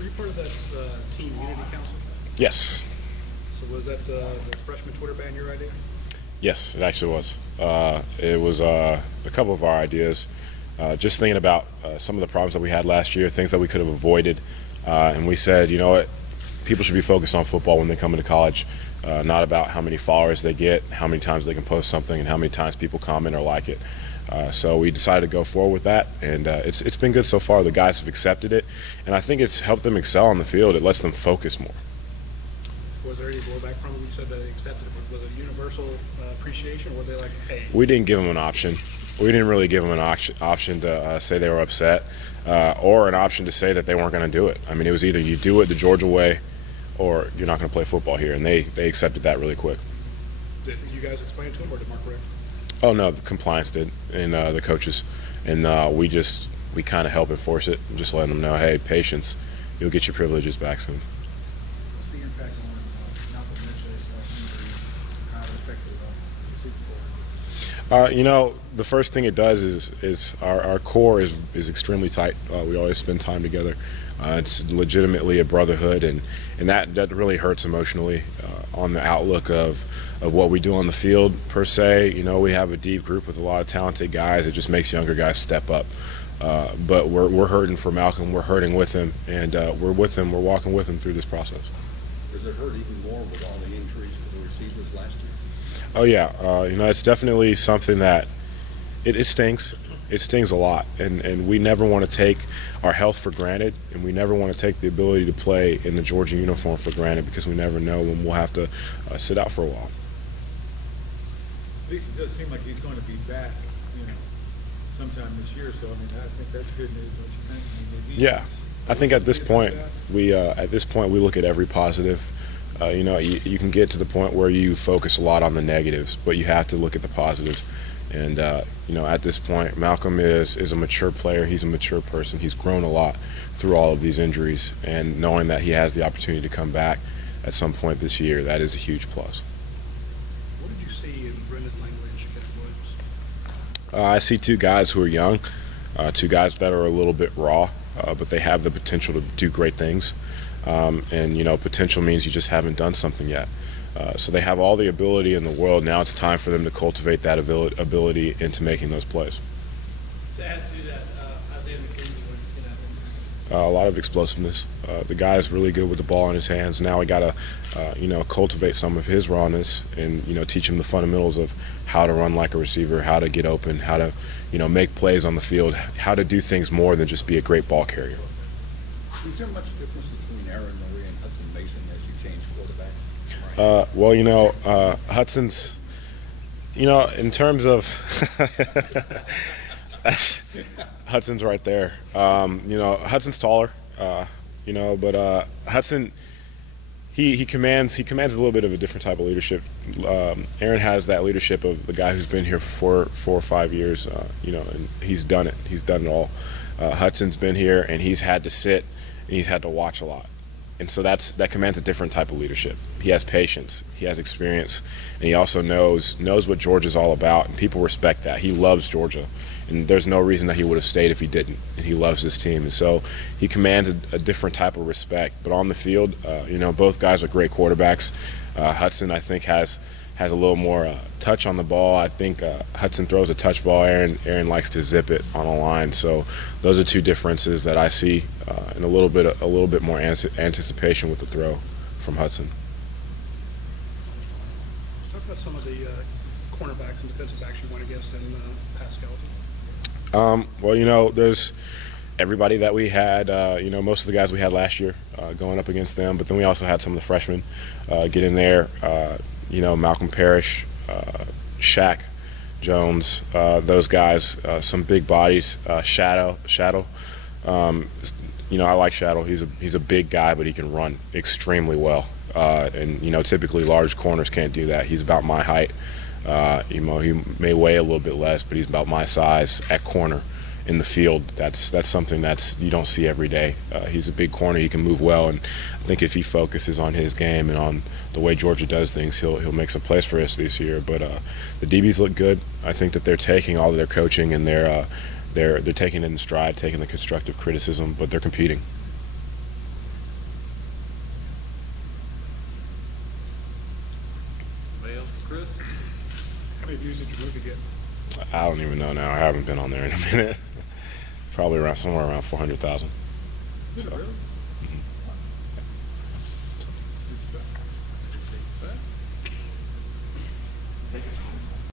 Were you part of that team unity council? Yes. So was that the freshman Twitter ban your idea? Yes, it actually was. It was a couple of our ideas. Just thinking about some of the problems that we had last year, things that we could have avoided, and we said, you know what, people should be focused on football when they come into college, not about how many followers they get, how many times they can post something, and how many times people comment or like it. So we decided to go forward with that, and it's been good so far. The guys have accepted it, and I think it's helped them excel on the field. It lets them focus more. Was there any blowback from them? You said they accepted it. Was it universal appreciation, or were they like, hey? We didn't give them an option. We didn't really give them an option to say they were upset, or an option to say that they weren't going to do it. I mean, it was either you do it the Georgia way, or you're not going to play football here, and they accepted that really quick. Did you guys explain it to them, or did Mark Rick? Oh no, the compliance did, and the coaches, and we kind of help enforce it, and just letting them know, hey, patience, you'll get your privileges back soon. What's the impact on Malcolm Mitchell's injury? How effective is it for? You know, the first thing it does is our core is extremely tight. We always spend time together. It's legitimately a brotherhood, and that really hurts emotionally on the outlook of what we do on the field per se. You know, we have a deep group with a lot of talented guys. It just makes younger guys step up. But we're hurting for Malcolm. We're hurting with him, and we're with him. We're walking with him through this process. Does it hurt even more with all the injuries to the receivers last year? Oh yeah, you know, it's definitely something that it stings. It stings a lot, and we never want to take our health for granted, and we never want to take the ability to play in the Georgia uniform for granted, because we never know when we'll have to sit out for a while. At least it does seem like he's going to be back, you know, sometime this year. So I mean, I think that's good news. Don't you think? I mean, Yeah, I think at this point we look at every positive. You know, you can get to the point where you focus a lot on the negatives, but you have to look at the positives. And you know, at this point, Malcolm is a mature player. He's a mature person. He's grown a lot through all of these injuries, and knowing that he has the opportunity to come back at some point this year, that is a huge plus. What did you see in Brendan Langley and Shaquille Williams? I see two guys who are young, two guys that are a little bit raw, but they have the potential to do great things. And you know, potential means you just haven't done something yet. So they have all the ability in the world. Now it's time for them to cultivate that ability into making those plays. To add to that, Isaiah McKenzie, what did you see that? A lot of explosiveness. The guy is really good with the ball in his hands. Now we got to, you know, cultivate some of his rawness, and you know, teach him the fundamentals of how to run like a receiver, how to get open, how to, you know, make plays on the field, how to do things more than just be a great ball carrier. Is there much difference between Aaron Murray and Hudson Mason as you change quarterbacks? Well, you know, Hudson's, you know, in terms of Hudson's right there. You know, Hudson's taller, you know, but Hudson, he commands a little bit of a different type of leadership. Aaron has that leadership of the guy who's been here for four or 5 years, you know, and he's done it. He's done it all. Hudson's been here, and he's had to sit and he's had to watch a lot. And so that commands a different type of leadership. He has patience, he has experience, and he also knows what Georgia's all about, and people respect that. He loves Georgia, and there's no reason that he would have stayed if he didn't, and he loves his team. And so he commands a different type of respect. But on the field, you know, both guys are great quarterbacks. Hudson, I think, has a little more touch on the ball. I think Hudson throws a touch ball. Aaron likes to zip it on a line. So those are two differences that I see, and a little bit more anticipation with the throw from Hudson. Let's talk about some of the cornerbacks and defensive backs you went against in past skeleton. Well, you know, there's everybody that we had, you know, most of the guys we had last year going up against them, but then we also had some of the freshmen get in there. You know, Malcolm Parrish, Shaq Jones, those guys, some big bodies. Shadow. You know, I like Shadow. He's a big guy, but he can run extremely well. And you know, typically large corners can't do that. He's about my height. You know, he may weigh a little bit less, but he's about my size at corner in the field. That's something you don't see every day. He's a big corner. He can move well, and I think if he focuses on his game and on the way Georgia does things, he'll make some plays for us this year. But the DBs look good. I think that they're taking all of their coaching, and they're taking it in stride, taking the constructive criticism, but they're competing. views did your movie get? I don't even know now. I haven't been on there in a minute. Probably around somewhere around 400,000. Is it really?